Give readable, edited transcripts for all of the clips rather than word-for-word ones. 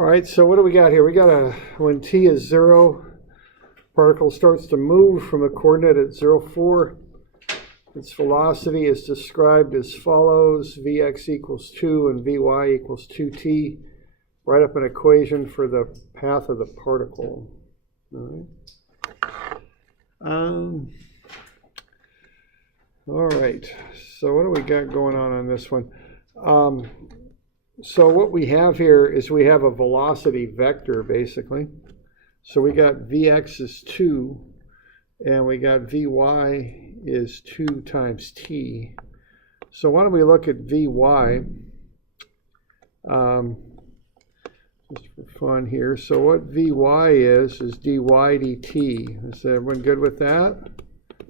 All right, so what do we got here? We got when t is 0, particle starts to move from a coordinate at 0, 4. Its velocity is described as follows: Vx equals 2 and Vy equals 2t. Write up an equation for the path of the particle. All right, so what do we got going on this one? So what we have here is we have a velocity vector, basically. So we got Vx is 2, and we got Vy is 2 times t. So why don't we look at Vy, just for fun here. So what Vy is dy dt. Is everyone good with that?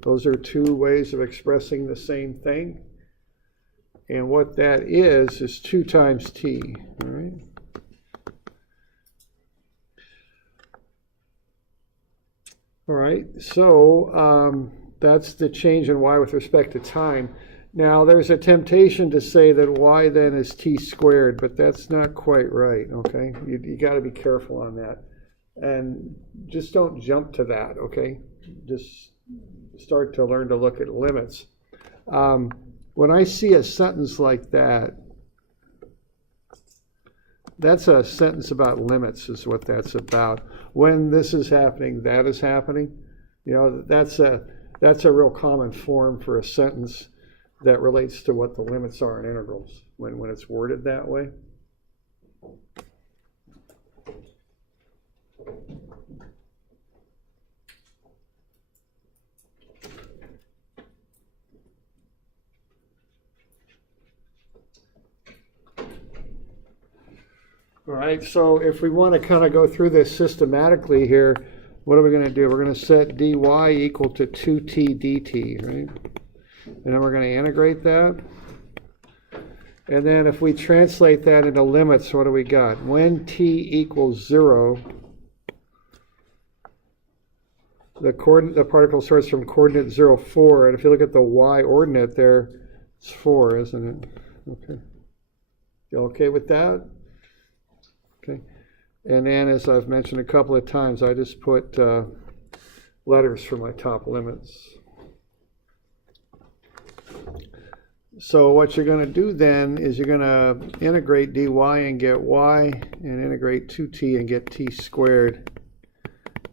Those are two ways of expressing the same thing. And what that is 2 times t, all right? All right, so that's the change in y with respect to time. Now, there's a temptation to say that y then is t squared, but that's not quite right, okay? You got to be careful on that. And just don't jump to that, okay? Just start to learn to look at limits. When I see a sentence like that, that's a sentence about limits is what that's about. When this is happening, that is happening. You know, that's a real common form for a sentence that relates to what the limits are in integrals when it's worded that way. All right, so if we want to kind of go through this systematically here, what are we going to do? We're going to set dy equal to 2t dt, right? And then we're going to integrate that. And then if we translate that into limits, what do we got? When t equals 0, the particle starts from coordinate 0, 4. And if you look at the y ordinate there, it's 4, isn't it? Okay. You okay with that? Okay. And then, as I've mentioned a couple of times, I just put letters for my top limits. So what you're going to do then is you're going to integrate dy and get y, and integrate 2t and get t squared.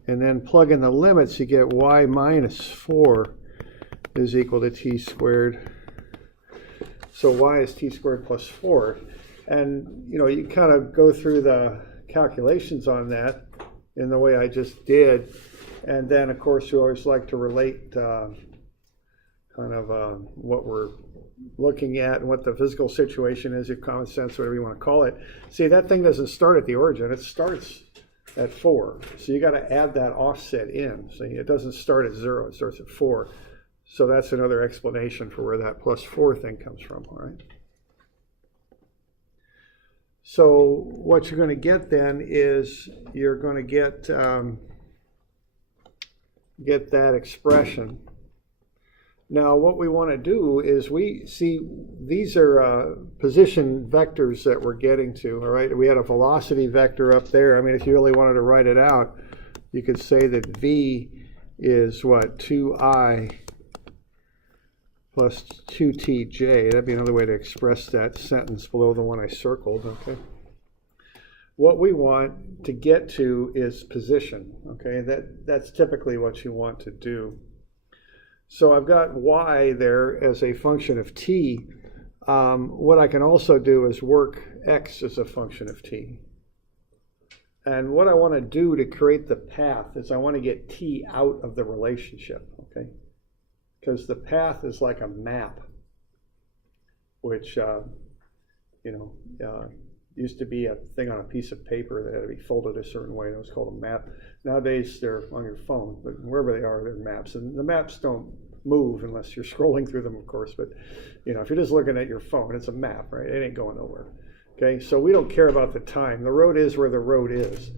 And then plug in the limits, you get y minus 4 is equal to t squared. So y is t squared plus 4. And, you know, you kind of go through the calculations on that in the way I just did. And then, of course, you always like to relate what we're looking at and what the physical situation is, your common sense, whatever you want to call it. See, that thing doesn't start at the origin. It starts at 4. So you got to add that offset in. So it doesn't start at 0. It starts at 4. So that's another explanation for where that plus 4 thing comes from, all right? So what you're going to get then is you're going to get that expression. Now what we want to do is we see these are position vectors that we're getting to, all right? We had a velocity vector up there. I mean, if you really wanted to write it out, you could say that v is what? 2I plus 2tj. That'd be another way to express that sentence below the one I circled, okay? What we want to get to is position, okay? That's typically what you want to do. So I've got y there as a function of t. What I can also do is work x as a function of t. And what I want to do to create the path is I want to get t out of the relationship, okay? Because the path is like a map, which, used to be a thing on a piece of paper that had to be folded a certain way, and it was called a map. Nowadays, they're on your phone, but wherever they are, they're maps. And the maps don't move unless you're scrolling through them, of course. But, if you're just looking at your phone, it's a map, right? It ain't going nowhere. Okay, so we don't care about the time. The road is where the road is.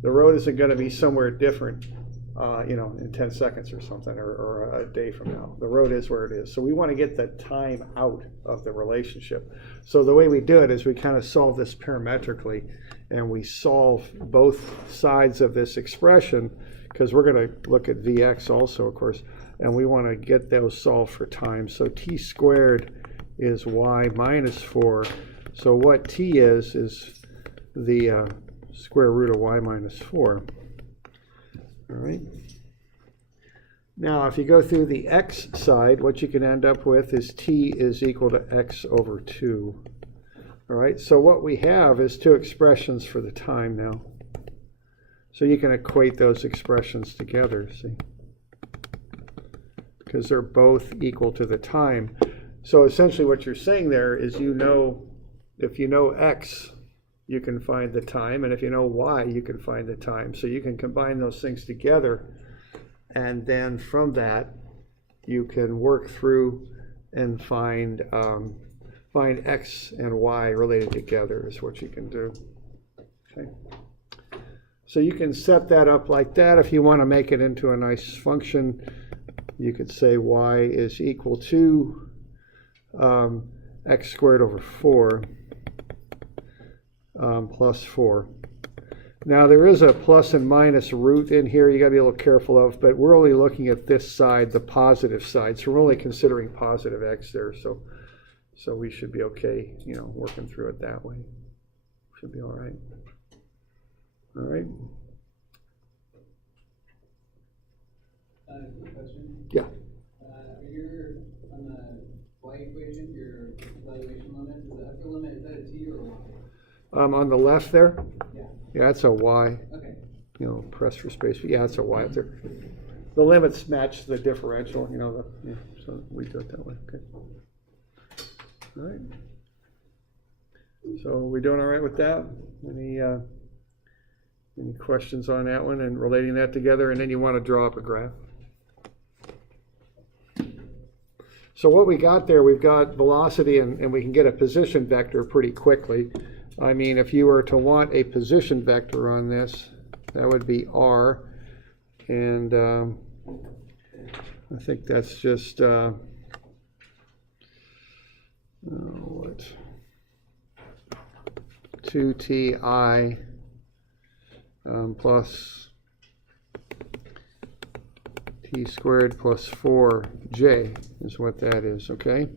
The road isn't going to be somewhere different, in 10 seconds or something, or a day from now. The road is where it is. So we want to get the time out of the relationship. So the way we do it is we kind of solve this parametrically. and we solve both sides of this expression, because we're going to look at Vx also, of course, and we want to get those solved for time. So t squared is y minus 4. So what t is the square root of y minus 4. All right. Now, if you go through the x side, what you can end up with is t is equal to x over 2. All right, so what we have is two expressions for the time now. So you can equate those expressions together, see? Because they're both equal to the time. So essentially what you're saying there is, you know, if you know x, you can find the time, and if you know y, you can find the time. So you can combine those things together, and then from that, you can work through and find x and y related together is what you can do. Okay. So you can set that up like that. If you want to make it into a nice function, you could say y is equal to x squared over 4 plus 4. Now there is a plus and minus root in here you got to be a little careful of, but we're only looking at this side, the positive side. So we're only considering positive x there. So we should be okay, you know, working through it that way. Should be all right. All right. Quick question. Yeah. You're on the y equation, your evaluation limit, is the upper limit, is that a t or a y? On the left there? Yeah. Yeah, that's a y. Okay. You know, press for space. But yeah, it's a y up there. The limits match the differential, you know, yeah, so we do it that way. Okay. All right. So are we doing all right with that? Any questions on that one and relating that together? And then you want to draw up a graph. So what we got there, we've got velocity, and we can get a position vector pretty quickly. I mean, if you were to want a position vector on this, that would be r. And I think that's just, what? 2ti plus t squared plus 4j is what that is, okay?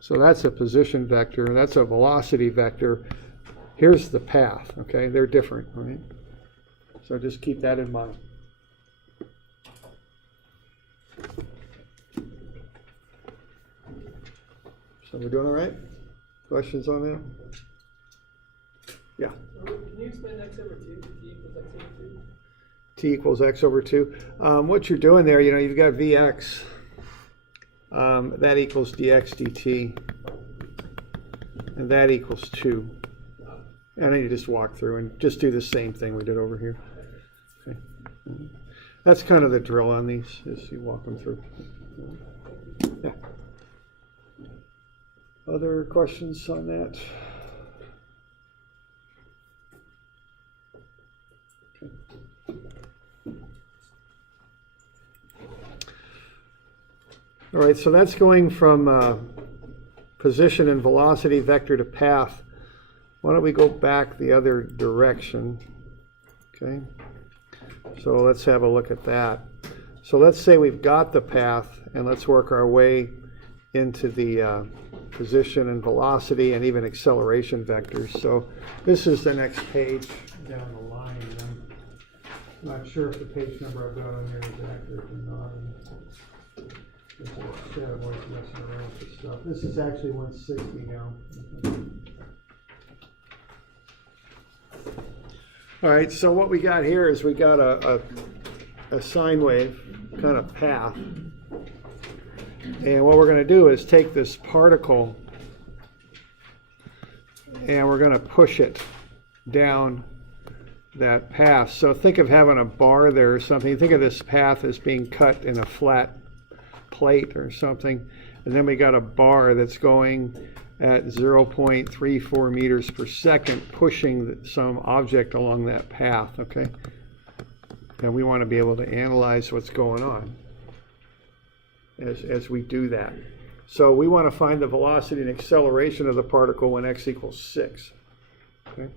So that's a position vector, that's a velocity vector. Here's the path, okay? They're different, right? So just keep that in mind. So we're doing all right? Questions on that? Yeah. Can you explain x over 2? T T equals x over 2? equals x over 2. What you're doing there, you know, you've got Vx. That equals dx dt. And that equals 2. And then you just walk through and just do the same thing we did over here. Okay. That's kind of the drill on these, is you walk them through. Yeah. Other questions on that? Okay. All right, so that's going from position and velocity vector to path. Why don't we go back the other direction? Okay. So let's have a look at that. So let's say we've got the path, and let's work our way into the position and velocity and even acceleration vectors. So this is the next page down the line. I'm not sure if the page number I've got on here is accurate or not. I'm always messing around with this stuff. This is actually 160 now. All right, so what we got here is we got a sine wave kind of path. And what we're going to do is take this particle and we're going to push it down that path. So think of having a bar there or something. Think of this path as being cut in a flat plate or something. And then we got a bar that's going at 0.34 meters per second, pushing some object along that path, okay? And we want to be able to analyze what's going on as we do that. So we want to find the velocity and acceleration of the particle when x equals 6. Okay?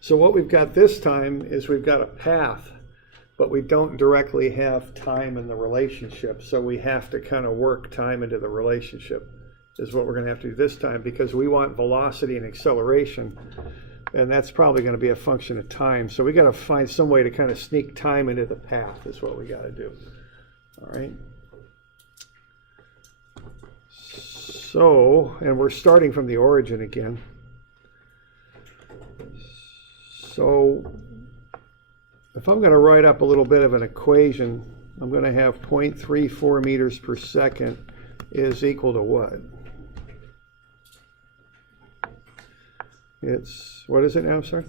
So what we've got this time is we've got a path, but we don't directly have time in the relationship. So we have to kind of work time into the relationship is what we're going to have to do this time, because we want velocity and acceleration, and that's probably going to be a function of time. So we got to find some way to kind of sneak time into the path is what we got to do. All right. So, and we're starting from the origin again. So if I'm going to write up a little bit of an equation, I'm going to have 0.34 meters per second is equal to what? It's, what is it now, I'm sorry?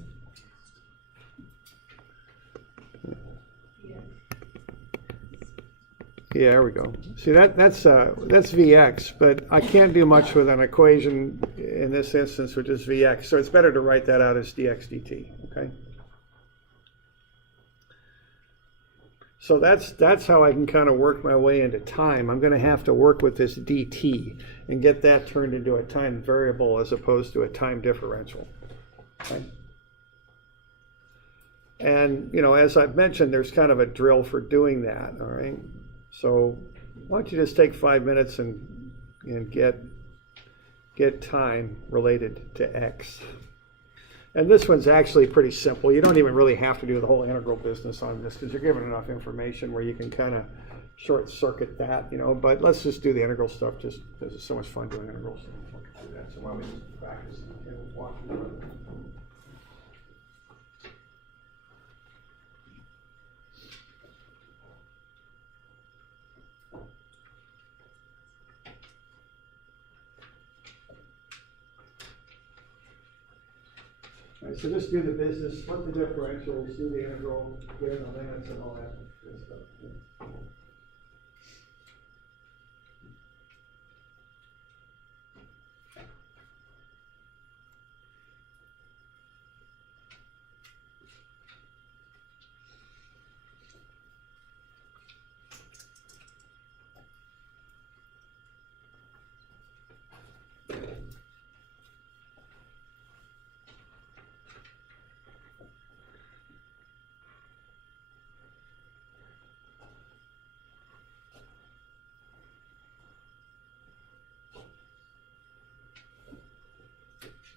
Yeah, there we go. See, that's Vx, but I can't do much with an equation in this instance, which is Vx. So it's better to write that out as dx dt, okay? So that's how I can kind of work my way into time. I'm going to have to work with this dt and get that turned into a time variable as opposed to a time differential. Okay? And, you know, as I've mentioned, there's kind of a drill for doing that, all right? So why don't you just take 5 minutes and get time related to x. And this one's actually pretty simple. You don't even really have to do the whole integral business on this because you're given enough information where you can kind of short circuit that, you know. But let's just do the integral stuff just because it's so much fun doing integrals. So why don't we just practice and walk through it. Right, so just do the business, split the differentials, do the integral, get in the limits and all that good stuff.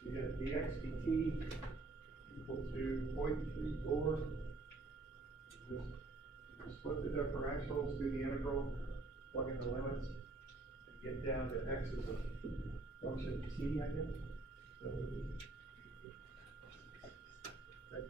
You get dx dt equal to 0.34. Just split the differentials, do the integral, plug in the limits, and get down to x as a function of t, I guess. So, okay.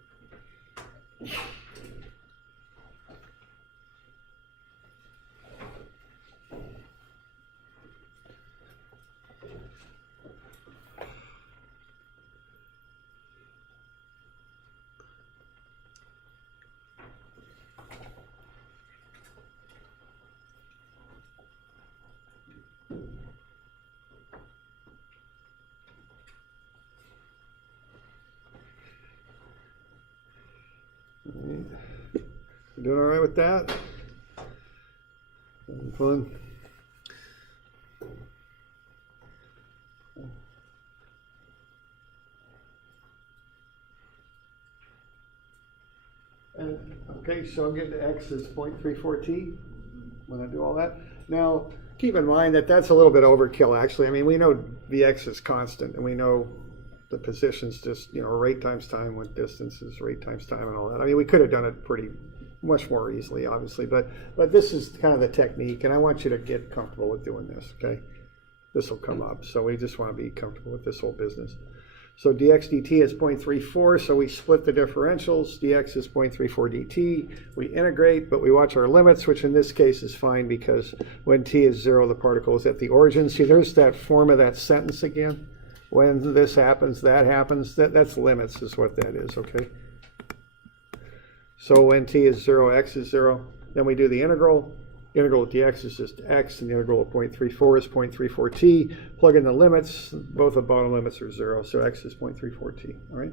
You doing all right with that? Having fun? And okay, so I'm getting to x is 0.34t when I do all that. Now, keep in mind that that's a little bit overkill, actually. I mean, we know Vx is constant, and we know the position's just, you know, rate times time with distances, rate times time and all that. I mean, we could have done it pretty much more easily, obviously, but this is kind of the technique, and I want you to get comfortable with doing this, okay? This will come up, so we just want to be comfortable with this whole business. So dx dt is 0.34, so we split the differentials. Dx is 0.34 dt. We integrate, but we watch our limits, which in this case is fine because when t is 0, the particle is at the origin. See, there's that form of that sentence again. When this happens, that happens. That's limits is what that is, okay? So when t is 0, x is 0. Then we do the integral. Integral of dx is just x, and the integral of 0.34 is 0.34t. Plug in the limits. Both the bottom limits are 0, so x is 0.34t, all right?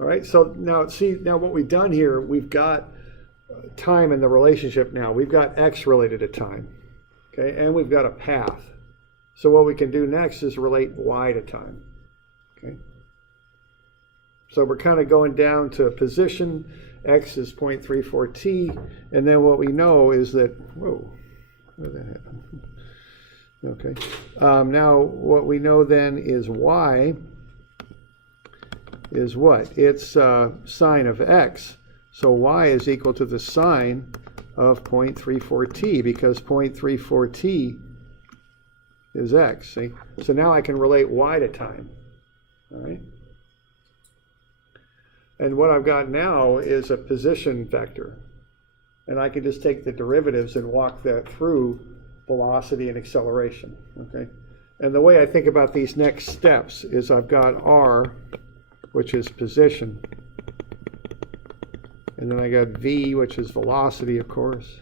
All right, so now see, now what we've done here, we've got time in the relationship now. We've got x related to time, okay, and we've got a path. So what we can do next is relate y to time, okay. So we're kind of going down to position. X is 0.34 t, and then what we know is that, whoa, what did that happen? Okay, now what we know then is y is what? It's sine of x. So y is equal to the sine of 0.34 t, because 0.34 t is x. See? So now I can relate y to time. All right. And what I've got now is a position vector. And I can just take the derivatives and walk that through velocity and acceleration. Okay. And the way I think about these next steps is I've got r, which is position. And then I got v, which is velocity, of course.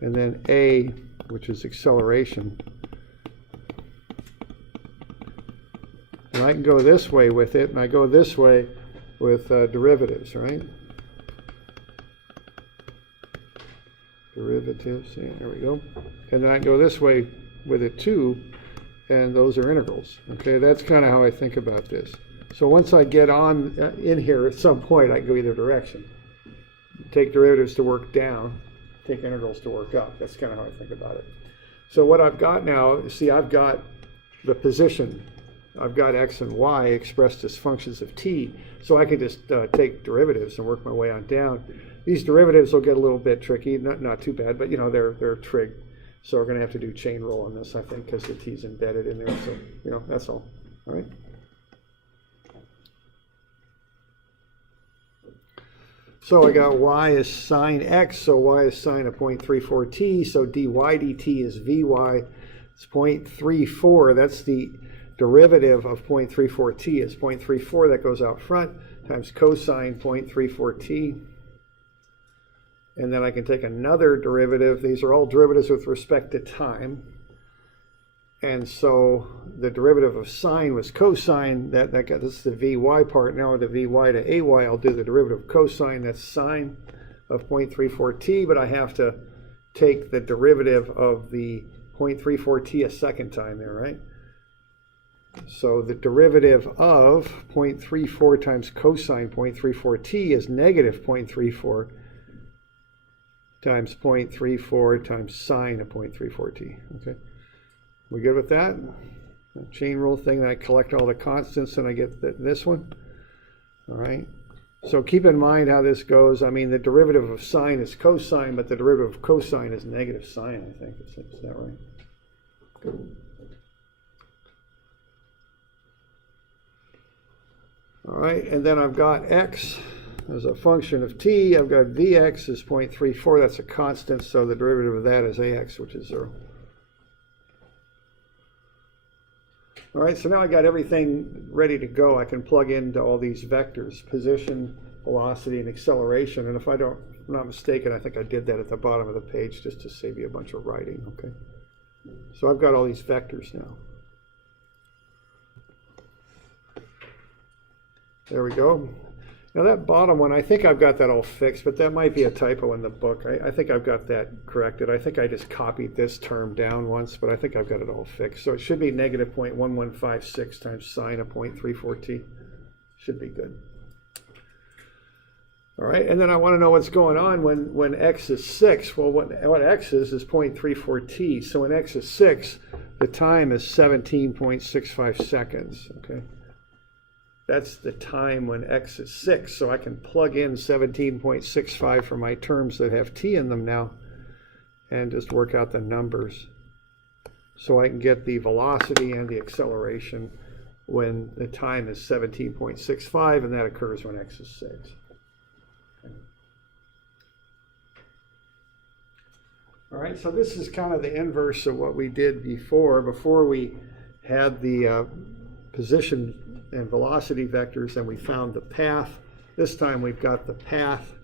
And then a, which is acceleration. And I can go this way with it, and I go this way with derivatives, right? Derivatives, yeah, there we go. And then I can go this way with it too, and those are integrals. Okay, that's kind of how I think about this. So once I get on in here, at some point, I can go either direction. Take derivatives to work down, take integrals to work up. That's kind of how I think about it. So what I've got now, see, I've got the position. I've got x and y expressed as functions of t, so I can just take derivatives and work my way on down. These derivatives will get a little bit tricky, not too bad, but you know they're trig, so we're going to have to do chain rule on this, I think, because the t's embedded in there. So you know that's all. All right. So I got y is sine x, so y is sine of 0.34 t, so dy dt is vy. It's 0.34. That's the derivative of 0.34 t is 0.34, that goes out front, times cosine 0.34 t. And then I can take another derivative. These are all derivatives with respect to time. And so the derivative of sine was cosine. This is the vy part. Now with the vy to ay, I'll do the derivative of cosine. That's sine of 0.34 t, but I have to take the derivative of the 0.34 t a second time there, right? So the derivative of 0.34 times cosine 0.34 t is negative 0.34 times 0.34 times sine of 0.34 t. Okay, we good with that? The chain rule thing, that I collect all the constants and I get this one. All right. So keep in mind how this goes. I mean, the derivative of sine is cosine, but the derivative of cosine is negative sine, I think. Is that right? Good. All right, and then I've got x as a function of t. I've got vx is 0.34. That's a constant, so the derivative of that is ax, which is 0. All right, so now I got everything ready to go. I can plug into all these vectors, position, velocity, and acceleration. And if I'm not mistaken, I think I did that at the bottom of the page just to save you a bunch of writing, okay? So I've got all these vectors now. There we go. Now that bottom one, I think I've got that all fixed, but that might be a typo in the book. I think I've got that corrected. I think I just copied this term down once, but I think I've got it all fixed. So it should be negative 0.1156 times sine of 0.34 t. Should be good. All right, and then I want to know what's going on when x is 6. Well, what x is 0.34 t. So when x is 6, the time is 17.65 seconds, okay? That's the time when x is 6. So I can plug in 17.65 for my terms that have t in them now and just work out the numbers. So I can get the velocity and the acceleration when the time is 17.65, and that occurs when x is 6. Okay. All right, so this is kind of the inverse of what we did before. Before we had the position and velocity vectors, and we found the path. This time we've got the path,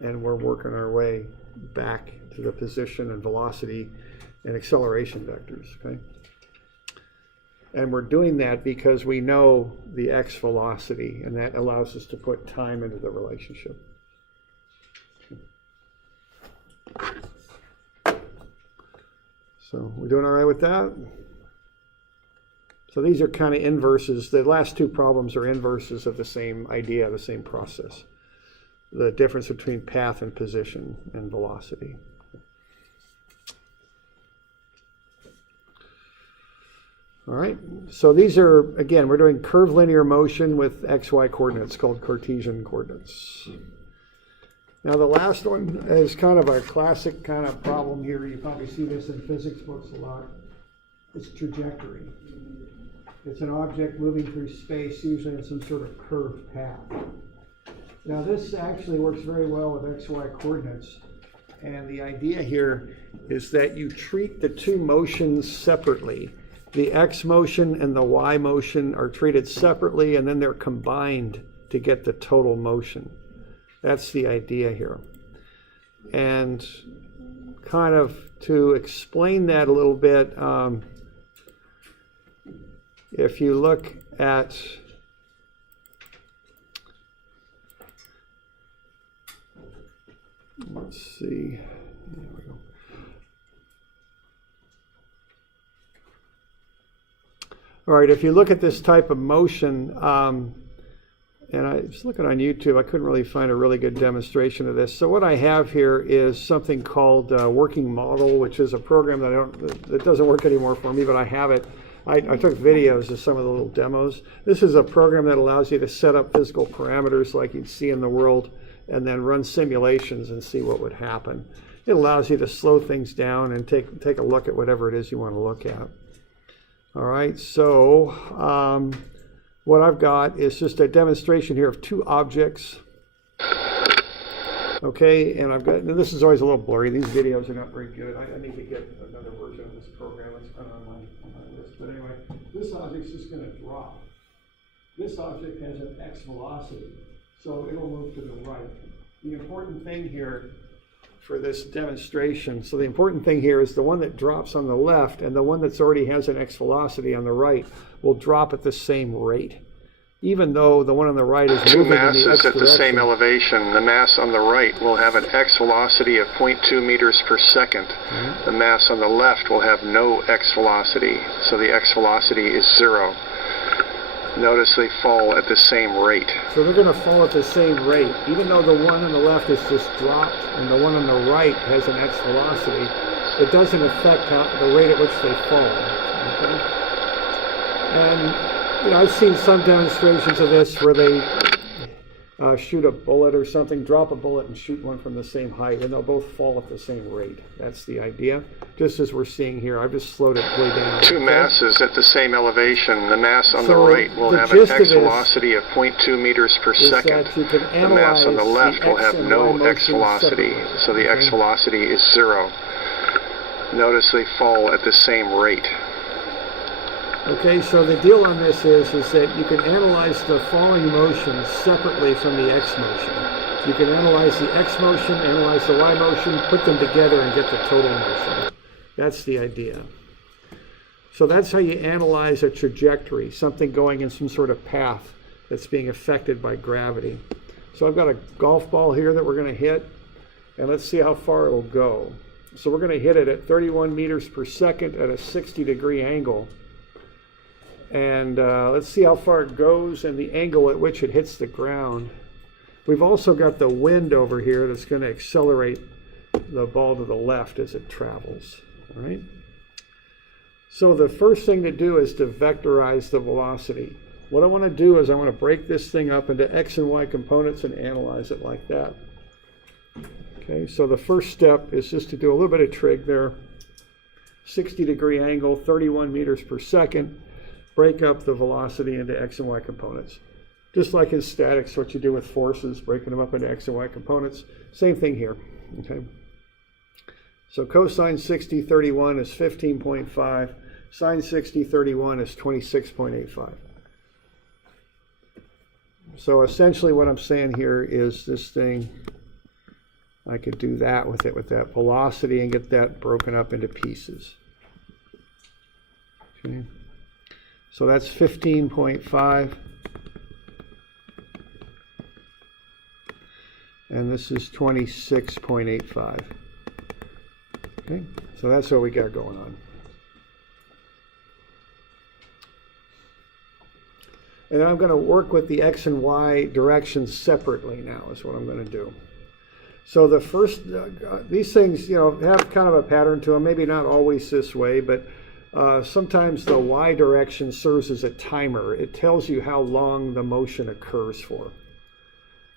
and we're working our way back to the position and velocity and acceleration vectors, okay? And we're doing that because we know the x velocity, and that allows us to put time into the relationship. So we're doing all right with that? So these are kind of inverses. The last two problems are inverses of the same idea, the same process. The difference between path and position and velocity. All right, so these are, again, we're doing curvilinear motion with XY coordinates called Cartesian coordinates. Now the last one is kind of a classic kind of problem here. You probably see this in physics books a lot. It's trajectory. It's an object moving through space, usually in some sort of curved path. Now this actually works very well with XY coordinates. And the idea here is that you treat the two motions separately. The X motion and the Y motion are treated separately, and then they're combined to get the total motion. That's the idea here. And kind of to explain that a little bit, if you look at let's see, there we go. All right, if you look at this type of motion, and I was looking on YouTube, I couldn't really find a really good demonstration of this. So what I have here is something called Working Model, which is a program that doesn't work anymore for me, but I have it. I took videos of some of the little demos. This is a program that allows you to set up physical parameters like you'd see in the world and then run simulations and see what would happen. It allows you to slow things down and take a look at whatever it is you want to look at. All right, so what I've got is just a demonstration here of two objects. Okay, and I've got, and this is always a little blurry. These videos are not very good. I need to get another version of this program. It's kind of on my list. But anyway, this object's just going to drop. This object has an x velocity, so it'll move to the right. The important thing here for this demonstration, so the important thing here is the one that drops on the left and the one that's already has an x velocity on the right will drop at the same rate. Even though the one on the right is moving in the x masses at the direction. same elevation. The mass on the right will have an x velocity of 0.2 meters per second. Mm-hmm. The mass on the left will have no x velocity, so the x velocity is 0. Notice they fall at the same rate. So they're going to fall at the same rate. Even though the one on the left is just dropped and the one on the right has an x velocity, it doesn't affect the rate at which they fall. Okay? And I've seen some demonstrations of this where they shoot a bullet or something, drop a bullet and shoot one from the same height, and they'll both fall at the same rate. That's the idea. Just as we're seeing here, I've just slowed it way down. Two masses at the same elevation. The mass on the So right will the have an gist of x this velocity of 0.2 meters per is second. that you can The mass on the analyze left will X have and no Y x motion velocity, separately. so the x Okay? velocity is 0. Notice they fall at the same rate. Okay, so the deal on this is that you can analyze the falling motion separately from the x motion. You can analyze the x motion, analyze the y motion, put them together and get the total motion. That's the idea. So that's how you analyze a trajectory, something going in some sort of path that's being affected by gravity. So I've got a golf ball here that we're going to hit, and let's see how far it will go. So we're going to hit it at 31 meters per second at a 60-degree angle. And let's see how far it goes and the angle at which it hits the ground. We've also got the wind over here that's going to accelerate the ball to the left as it travels. All right? So the first thing to do is to vectorize the velocity. What I want to do is I want to break this thing up into x and y components and analyze it like that. Okay, so the first step is just to do a little bit of trig there. 60-degree angle, 31 meters per second. Break up the velocity into x and y components. Just like in statics, what you do with forces, breaking them up into x and y components. Same thing here. Okay. So cosine 60, 31 is 15.5. Sine 60, 31 is 26.85. So essentially what I'm saying here is this thing, I could do that with that velocity and get that broken up into pieces. Okay. So that's 15.5. And this is 26.85. Okay, so that's what we got going on. And then I'm going to work with the x and y directions separately now is what I'm going to do. So the first, these things, have kind of a pattern to them, maybe not always this way, but sometimes the y direction serves as a timer. It tells you how long the motion occurs for.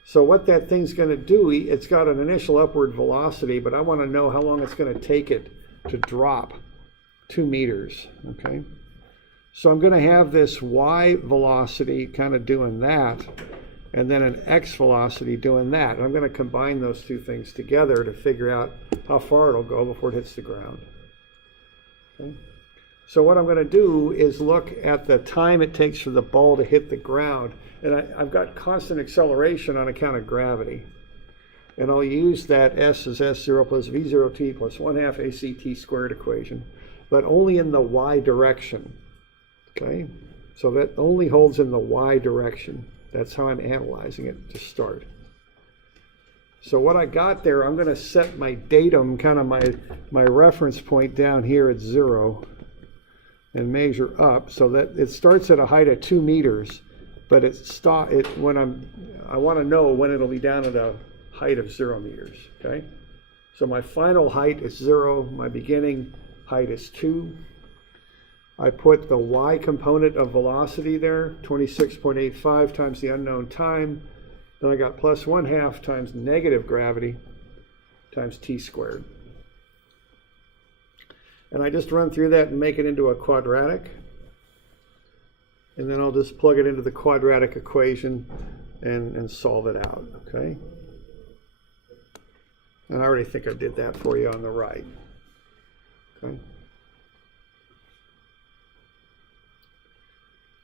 So what that thing's going to do, it's got an initial upward velocity, but I want to know how long it's going to take it to drop 2 meters, okay? So I'm going to have this y velocity kind of doing that, and then an x velocity doing that. And I'm going to combine those two things together to figure out how far it'll go before it hits the ground. Okay? So what I'm going to do is look at the time it takes for the ball to hit the ground. And I've got constant acceleration on account of gravity. And I'll use that S is S0 plus V0t plus 1/2 ACT squared equation, but only in the y direction. Okay? So that only holds in the y direction. That's how I'm analyzing it to start. So what I got there, I'm going to set my datum, kind of my reference point down here at 0, and measure up so that it starts at a height of 2 meters, but I want to know when it'll be down at a height of 0 meters. Okay, so my final height is 0. My beginning height is 2. I put the y component of velocity there, 26.85 times the unknown time. Then I got plus 1/2 times negative gravity times t squared. And I just run through that and make it into a quadratic. And then I'll just plug it into the quadratic equation and solve it out, okay? And I already think I did that for you on the right, okay?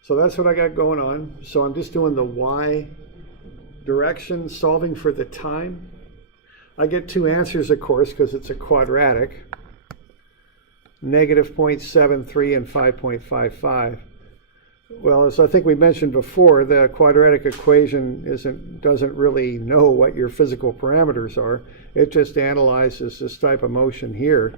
So that's what I got going on. So I'm just doing the y direction, solving for the time. I get 2 answers, of course, because it's a quadratic. Negative 0.73 and 5.55. Well, as I think we mentioned before, the quadratic equation doesn't really know what your physical parameters are. It just analyzes this type of motion here.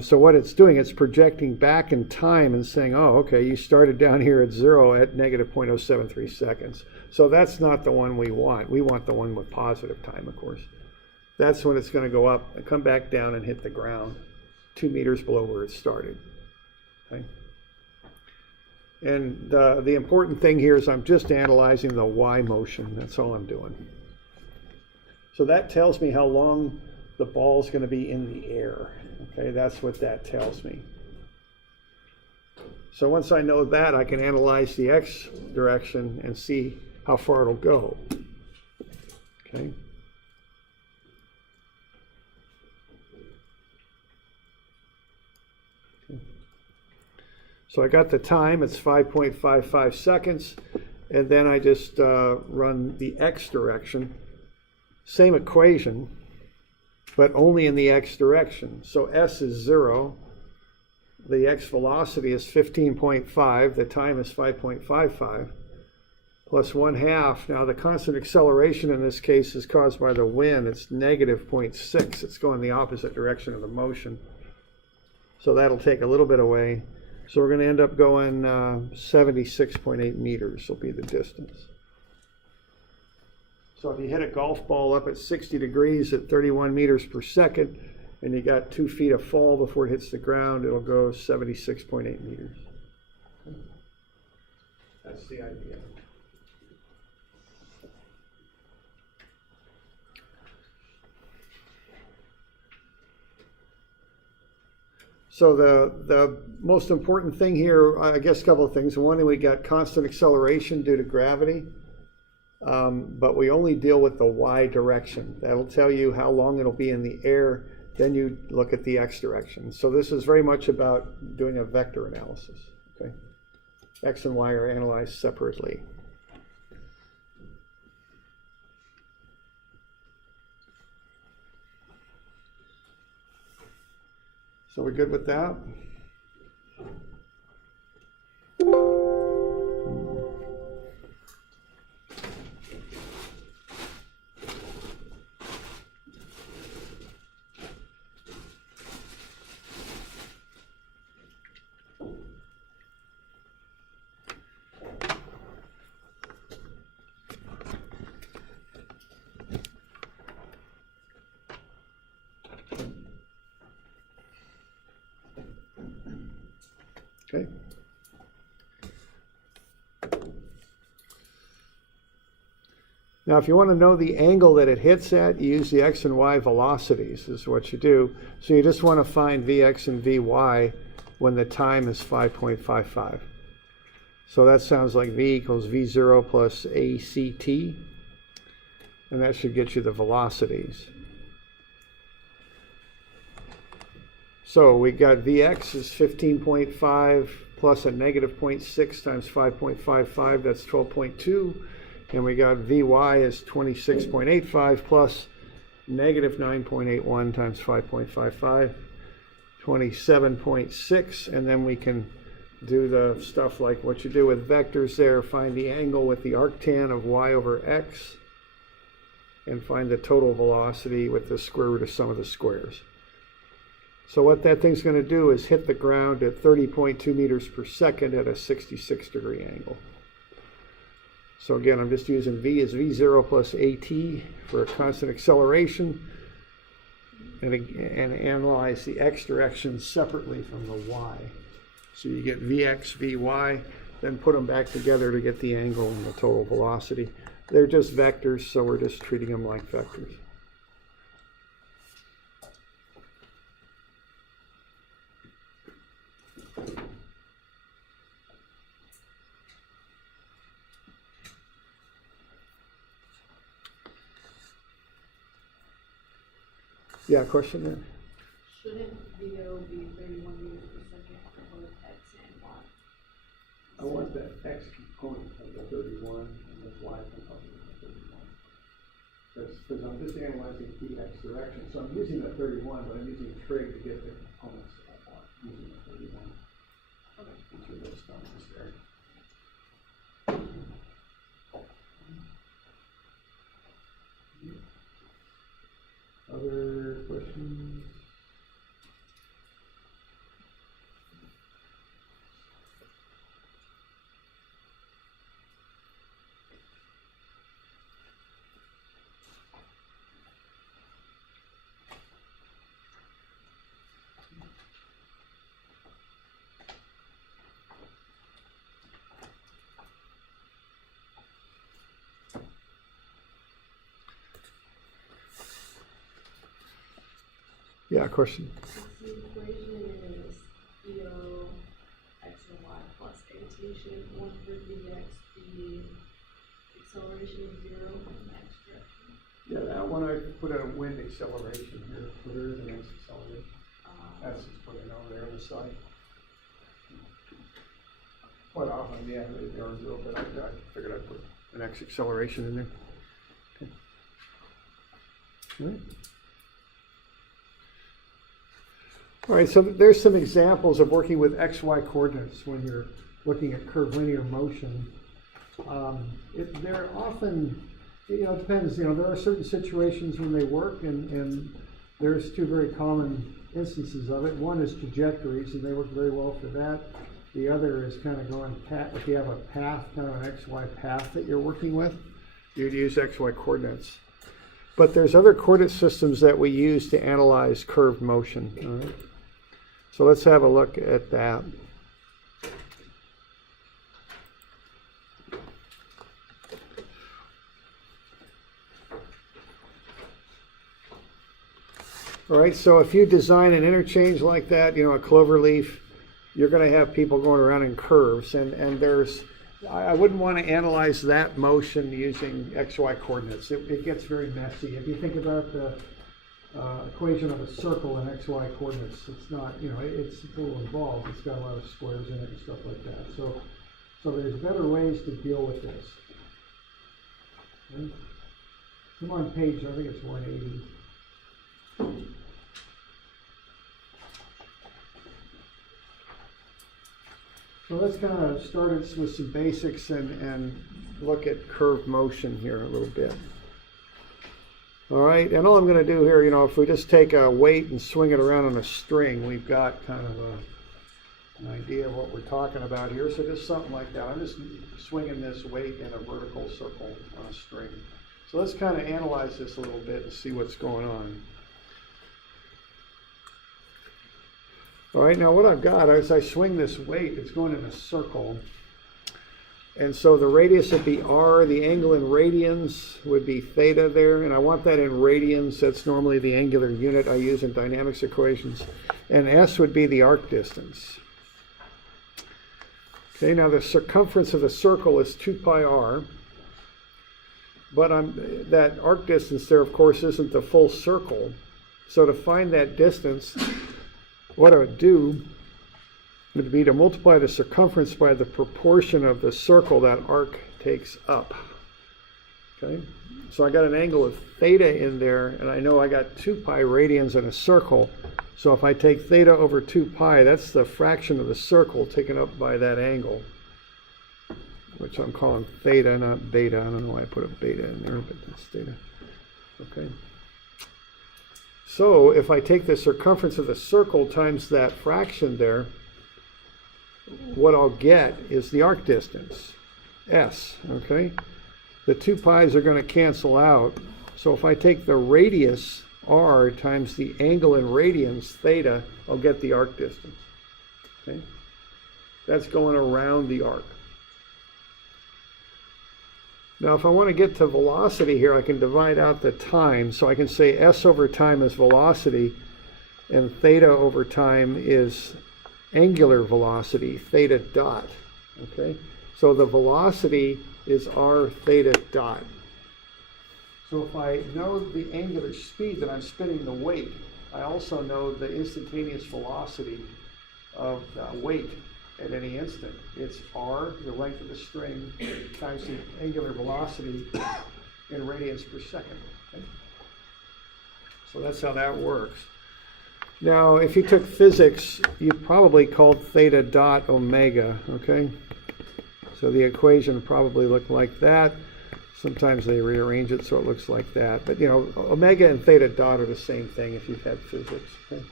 So what it's doing, it's projecting back in time and saying, oh, okay, you started down here at 0 at negative 0.073 seconds. So that's not the one we want. We want the one with positive time, of course. That's when it's going to go up and come back down and hit the ground 2 meters below where it started. Okay? And the important thing here is I'm just analyzing the y motion. That's all I'm doing. So that tells me how long the ball is going to be in the air. Okay, that's what that tells me. So once I know that, I can analyze the x direction and see how far it'll go. Okay. So I got the time, it's 5.55 seconds, and then I just run the x direction. Same equation, but only in the x direction. So s is 0, the x velocity is 15.5, the time is 5.55, plus 1/2. Now the constant acceleration in this case is caused by the wind. It's negative 0.6. It's going the opposite direction of the motion. So that'll take a little bit away. So we're going to end up going 76.8 meters will be the distance. So if you hit a golf ball up at 60 degrees at 31 meters per second, and you got 2 feet of fall before it hits the ground, it'll go 76.8 meters. That's the idea. So the most important thing here, I guess a couple of things. One, we got constant acceleration due to gravity, but we only deal with the y direction. That'll tell you how long it'll be in the air. Then you look at the x direction. So this is very much about doing a vector analysis. Okay, x and y are analyzed separately. So we're good with that? Okay. Now, if you want to know the angle that it hits at, you use the x and y velocities, is what you do. So you just want to find Vx and Vy when the time is 5.55. So that sounds like V equals V0 plus ACT, and that should get you the velocities. So we got Vx is 15.5 plus a negative 0.6 times 5.55, that's 12.2. And we got Vy is 26.85 plus negative 9.81 times 5.55, 27.6. And then we can do the stuff like what you do with vectors there, find the angle with the arctan of y over x, and find the total velocity with the square root of sum of the squares. So what that thing's going to do is hit the ground at 30.2 meters per second at a 66-degree angle. So again, I'm just using V as V0 plus AT for a constant acceleration, and analyze the x direction separately from the y. So you get Vx, Vy, then put them back together to get the angle and the total velocity. They're just vectors, so we're just treating them like vectors. Yeah, question there? Shouldn't VO be 31 meters per second for both X and Y? I want that x component of the 31 and the y component of the 31. Because I'm just analyzing the x direction. So I'm using the 31, but I'm using trig to get the components I want using the 31. Okay. Each of those numbers there. Other questions? Yeah, question. The equation is VO X and Y plus AT. Should one for Vx be acceleration of 0 in the X direction? Yeah, that one I put a wind acceleration here, so there is an x acceleration. That's just put it over there on the side. Quite often, yeah, they are zero, but I figured I'd put an x acceleration in there. Okay. All right. All right, so there's some examples of working with XY coordinates when you're looking at curvilinear motion. They're often, it depends, there are certain situations when they work, and there's two very common instances of it. One is trajectories, and they work very well for that. The other is kind of going, if you have a path, kind of an XY path that you're working with, you'd use XY coordinates. But there's other coordinate systems that we use to analyze curved motion. All right? So let's have a look at that. All right, so if you design an interchange like that, a clover leaf, you're going to have people going around in curves, and I wouldn't want to analyze that motion using XY coordinates. It gets very messy. If you think about the equation of a circle in XY coordinates, it's not, it's a little involved. It's got a lot of squares in it and stuff like that. So there's better ways to deal with this. Okay. Come on page, I think it's 180. So let's kind of start it with some basics and look at curved motion here a little bit. All right, and all I'm going to do here, if we just take a weight and swing it around on a string, we've got kind of an idea of what we're talking about here. So just something like that. I'm just swinging this weight in a vertical circle on a string. So let's kind of analyze this a little bit and see what's going on. All right, now what I've got is I swing this weight, it's going in a circle. And so the radius would be r, the angle in radians would be theta there, and I want that in radians. That's normally the angular unit I use in dynamics equations. And s would be the arc distance. Okay, now the circumference of the circle is 2 pi r. But that arc distance there, of course, isn't the full circle. So to find that distance, what I would do would be to multiply the circumference by the proportion of the circle that arc takes up. Okay, so I got an angle of theta in there, and I know I got 2 pi radians in a circle. So if I take theta over 2 pi, that's the fraction of the circle taken up by that angle, which I'm calling theta, not beta. I don't know why I put a beta in there, but that's theta. Okay. So if I take the circumference of the circle times that fraction there, what I'll get is the arc distance, s, okay? The 2 pi's are going to cancel out. So if I take the radius, r, times the angle in radians, theta, I'll get the arc distance, okay? That's going around the arc. Now, if I want to get to velocity here, I can divide out the time. So I can say s over time is velocity, and theta over time is angular velocity, theta dot, okay? So the velocity is r theta dot. So if I know the angular speed that I'm spinning the weight, I also know the instantaneous velocity of the weight at any instant. It's r, the length of the string, times the angular velocity in radians per second. Okay? So that's how that works. Now, if you took physics, you probably called theta dot omega, okay? So the equation probably looked like that. Sometimes they rearrange it so it looks like that. But, you know, omega and theta dot are the same thing if you've had physics, okay?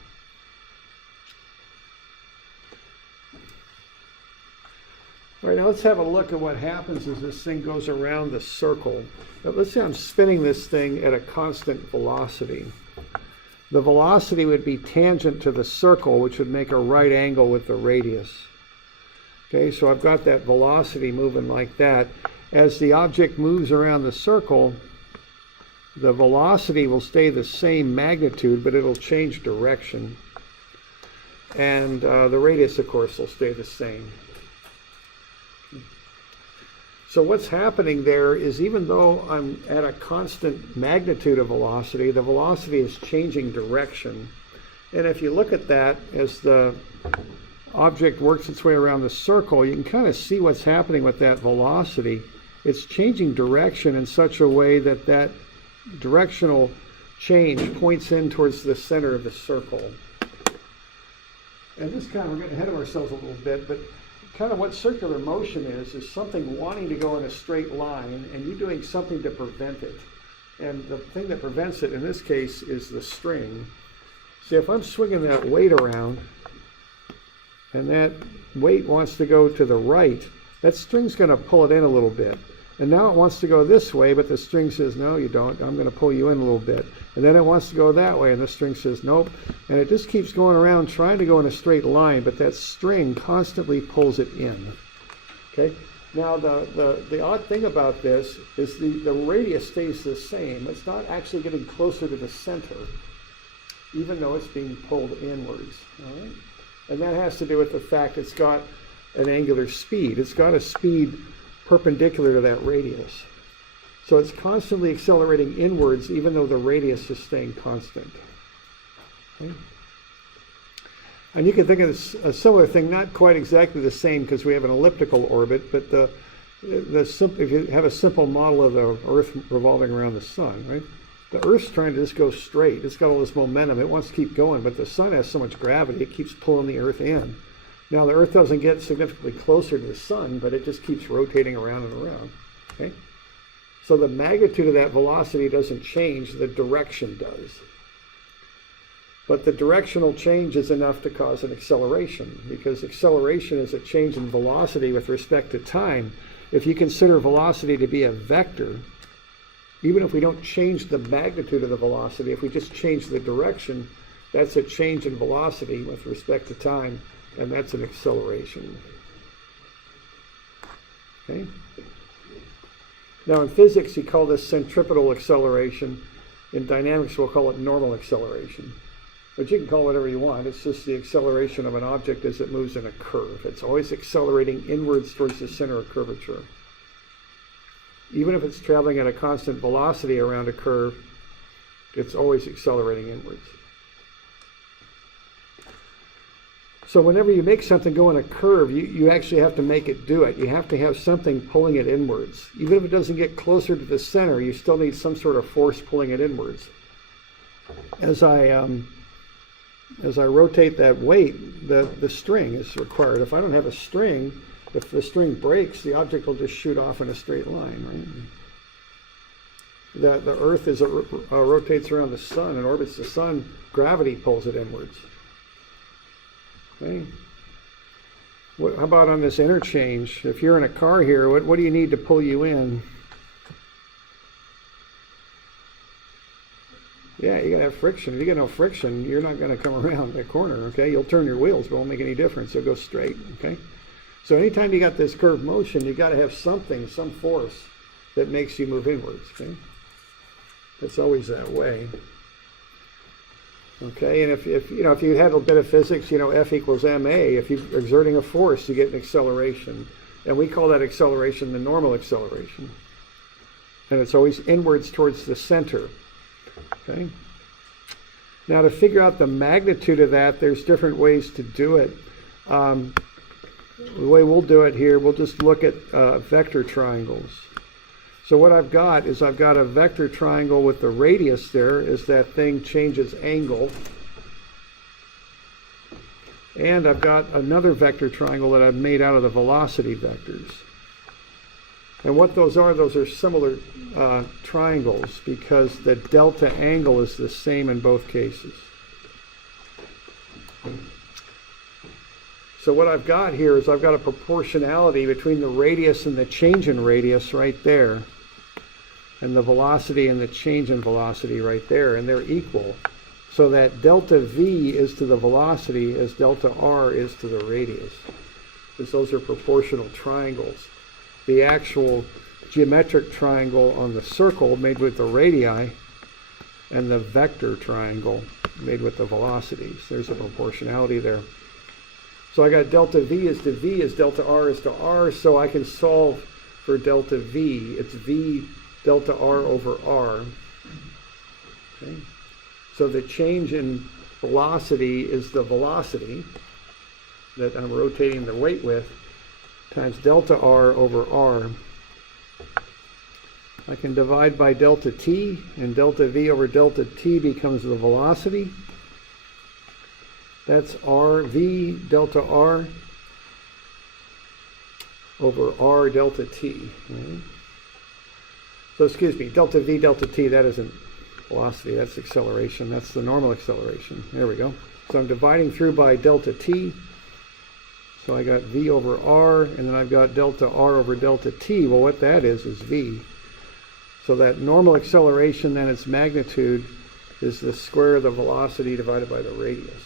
All right, now let's have a look at what happens as this thing goes around the circle. Now, let's say I'm spinning this thing at a constant velocity. The velocity would be tangent to the circle, which would make a right angle with the radius. Okay, so I've got that velocity moving like that. As the object moves around the circle, the velocity will stay the same magnitude, but it'll change direction. And the radius, of course, will stay the same. So what's happening there is, even though I'm at a constant magnitude of velocity, the velocity is changing direction. And if you look at that as the object works its way around the circle, you can kind of see what's happening with that velocity. It's changing direction in such a way that that directional change points in towards the center of the circle. And this kind of, we're getting ahead of ourselves a little bit, but kind of what circular motion is something wanting to go in a straight line and you doing something to prevent it. And the thing that prevents it in this case is the string. See, if I'm swinging that weight around and that weight wants to go to the right, that string's going to pull it in a little bit. And now it wants to go this way, but the string says, no, you don't. I'm going to pull you in a little bit. And then it wants to go that way, and the string says, nope. And it just keeps going around trying to go in a straight line, but that string constantly pulls it in. Okay? Now, the odd thing about this is the radius stays the same. It's not actually getting closer to the center, even though it's being pulled inwards. All right? And that has to do with the fact it's got an angular speed. It's got a speed perpendicular to that radius. So it's constantly accelerating inwards, even though the radius is staying constant. Okay? And you can think of a similar thing, not quite exactly the same because we have an elliptical orbit, but if you have a simple model of the Earth revolving around the sun, right? The Earth's trying to just go straight. It's got all this momentum. It wants to keep going, but the sun has so much gravity, it keeps pulling the Earth in. Now, the Earth doesn't get significantly closer to the sun, but it just keeps rotating around and around. Okay? So the magnitude of that velocity doesn't change, the direction does. But the directional change is enough to cause an acceleration, because acceleration is a change in velocity with respect to time. If you consider velocity to be a vector, even if we don't change the magnitude of the velocity, if we just change the direction, That's a change in velocity with respect to time, and that's an acceleration. Okay? Now in physics, you call this centripetal acceleration. In dynamics, we'll call it normal acceleration. But you can call it whatever you want. It's just the acceleration of an object as it moves in a curve. It's always accelerating inwards towards the center of curvature. Even if it's traveling at a constant velocity around a curve, it's always accelerating inwards. So whenever you make something go in a curve, you actually have to make it do it. You have to have something pulling it inwards. Even if it doesn't get closer to the center, you still need some sort of force pulling it inwards. As I rotate that weight, the string is required. If I don't have a string, if the string breaks, the object will just shoot off in a straight line, right? The Earth rotates around the sun and orbits the sun, gravity pulls it inwards. Okay. How about on this interchange? If you're in a car here, what do you need to pull you in? Yeah, you gotta have friction. If you get no friction, you're not gonna come around that corner, okay? You'll turn your wheels, but it won't make any difference. They'll go straight, okay? So anytime you got this curved motion, you gotta have something, some force that makes you move inwards, okay? It's always that way. Okay, and if you had a bit of physics, F equals ma, if you're exerting a force, you get an acceleration. And we call that acceleration the normal acceleration. And it's always inwards towards the center. Okay. Now to figure out the magnitude of that, there's different ways to do it. The way we'll do it here, we'll just look at vector triangles. So what I've got is I've got a vector triangle with the radius there as that thing changes angle. And I've got another vector triangle that I've made out of the velocity vectors. And what those are similar triangles because the delta angle is the same in both cases. So what I've got here is I've got a proportionality between the radius and the change in radius right there, and the velocity and the change in velocity right there, and they're equal. So that delta V is to the velocity as delta R is to the radius, because those are proportional triangles. The actual geometric triangle on the circle made with the radii and the vector triangle made with the velocities. There's a proportionality there. So I got delta V is to V as delta R is to R, so I can solve for delta V. It's V delta R over R. Okay. So the change in velocity is the velocity that I'm rotating the weight with times delta R over R. I can divide by delta T, and delta V over delta T becomes the velocity. That's R, V delta R over R delta T. Right? So excuse me, delta V delta T, that isn't velocity, that's acceleration. That's the normal acceleration. There we go. So I'm dividing through by delta T. So I got V over R, and then I've got delta R over delta T. Well, what that is V. So that normal acceleration, then its magnitude, is the square of the velocity divided by the radius.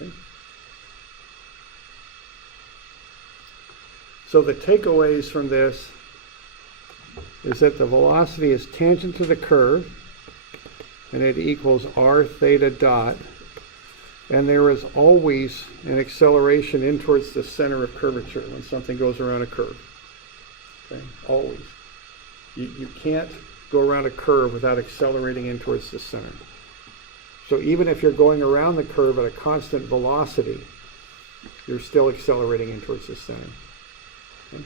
Okay. So the takeaways from this is that the velocity is tangent to the curve, and it equals r theta dot. And there is always an acceleration in towards the center of curvature when something goes around a curve. Okay? Always. You can't go around a curve without accelerating in towards the center. So even if you're going around the curve at a constant velocity, you're still accelerating in towards the center. Okay?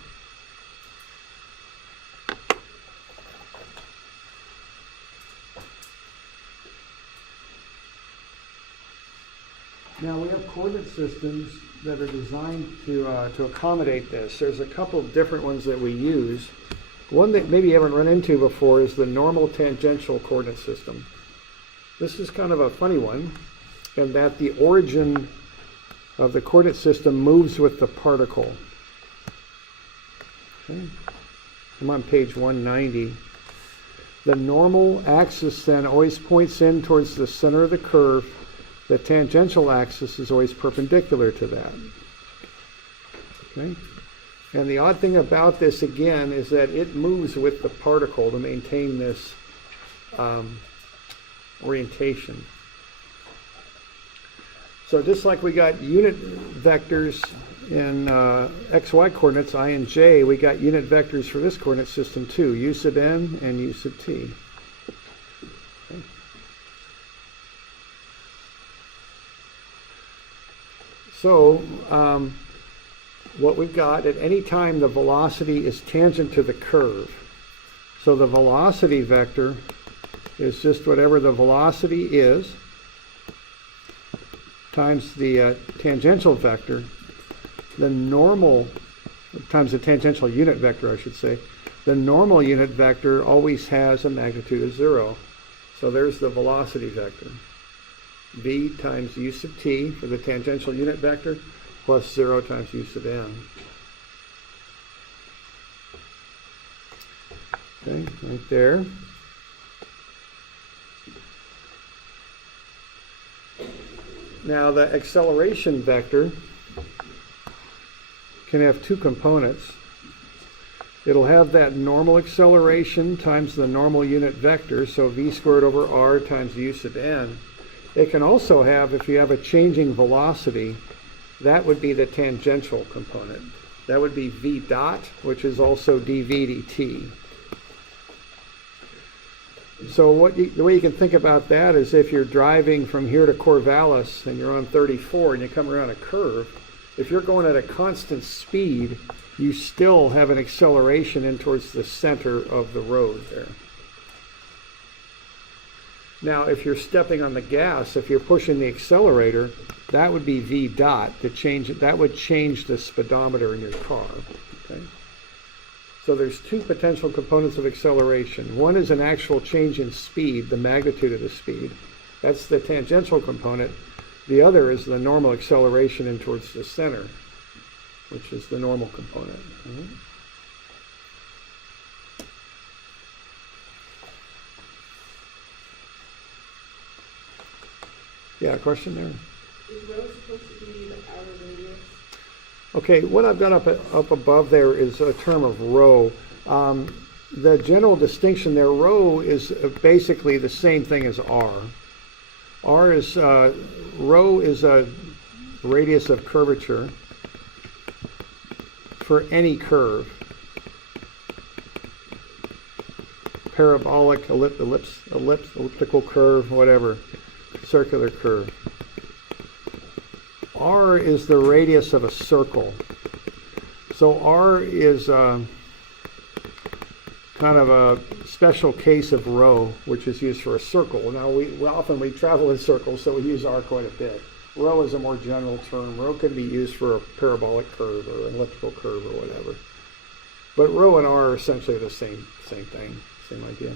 Now we have coordinate systems that are designed to accommodate this. There's a couple of different ones that we use. One that maybe you haven't run into before is the normal tangential coordinate system. This is kind of a funny one, in that the origin of the coordinate system moves with the particle. Okay. I'm on page 190. The normal axis then always points in towards the center of the curve. The tangential axis is always perpendicular to that. Okay? And the odd thing about this, again, is that it moves with the particle to maintain this orientation. So just like we got unit vectors in xy coordinates, I and j, we got unit vectors for this coordinate system too, u sub n and u sub t. Okay. So what we've got, at any time the velocity is tangent to the curve. So the velocity vector is just whatever the velocity is times the tangential vector, the normal, times the tangential unit vector, I should say. The normal unit vector always has a magnitude of 0. So there's the velocity vector. V times u sub t for the tangential unit vector plus 0 times u sub n. Okay, right there. Now the acceleration vector can have two components. It'll have that normal acceleration times the normal unit vector, so v squared over r times u sub n. It can also have, if you have a changing velocity, that would be the tangential component. That would be v dot, which is also dv dt. So the way you can think about that is if you're driving from here to Corvallis and you're on 34 and you come around a curve, if you're going at a constant speed, you still have an acceleration in towards the center of the road there. Now, if you're stepping on the gas, if you're pushing the accelerator, that would be v dot. That would change the speedometer in your car. Okay? So there's two potential components of acceleration. One is an actual change in speed, the magnitude of the speed. That's the tangential component. The other is the normal acceleration in towards the center, which is the normal component. Right? Yeah, question there? Is rho supposed to be the outer radius? Okay, what I've got up above there is a term of rho. The general distinction there, rho is basically the same thing as r. Rho is a radius of curvature for any curve. Parabolic, elliptical curve, whatever, circular curve. R is the radius of a circle. So R is kind of a special case of rho, which is used for a circle. Now, we travel in circles, so we use R quite a bit. Rho is a more general term. Rho can be used for a parabolic curve or an elliptical curve or whatever. But rho and R are essentially the same thing, same idea.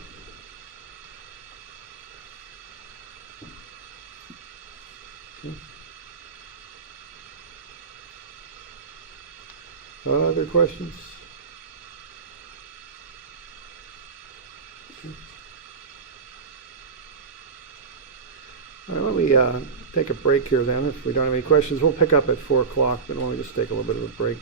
Okay. Other questions? All right, why don't we take a break here then. If we don't have any questions, we'll pick up at 4 o'clock, but we'll just take a little bit of a break.